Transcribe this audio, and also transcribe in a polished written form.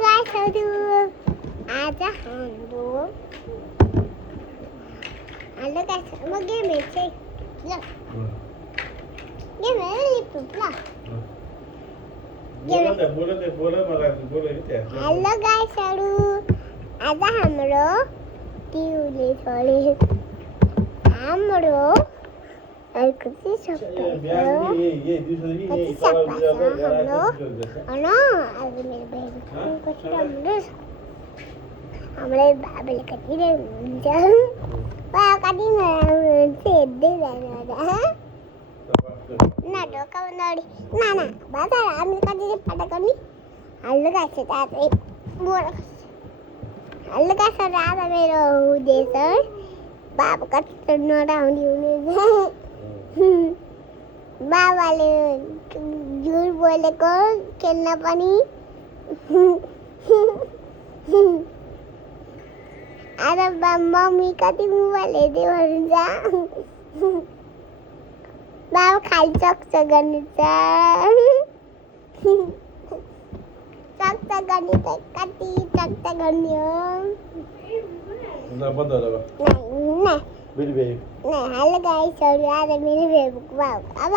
गाइसहरू आज हाम्रो hello guys म गेम हेर्छु ल गेम हेर्नु लिप्टुप ल हेलो गाइसहरू आज हाम्रो टिउले छोडे हाम्रो कति सक्छ हाम्रो आज मेरो बहिनी कति राम्रो छ हाम्रो बाबाले कति हुन्छ कति नराम्रो हुन्छ हेर्दै जानु ना ढोका बन्द ना ना बाबा हामीले कति चाहिँ पटा गर्ने हल्लो गाछ आज हल्लो गाछ आज मेरो हुँदैछ बाबा कति नराउने हुनेछ बाबाले झुट बोलेको खेल्न पनि आज मम्मी कति मोबाइल हेर्दै हुनुहुन्छ बाबा खालि चक्च गर्नु छ चक्च गर्ने त कति चक्च गर्ने हो हेलो गाइसहरू आज मेरो फेसबुकमा अब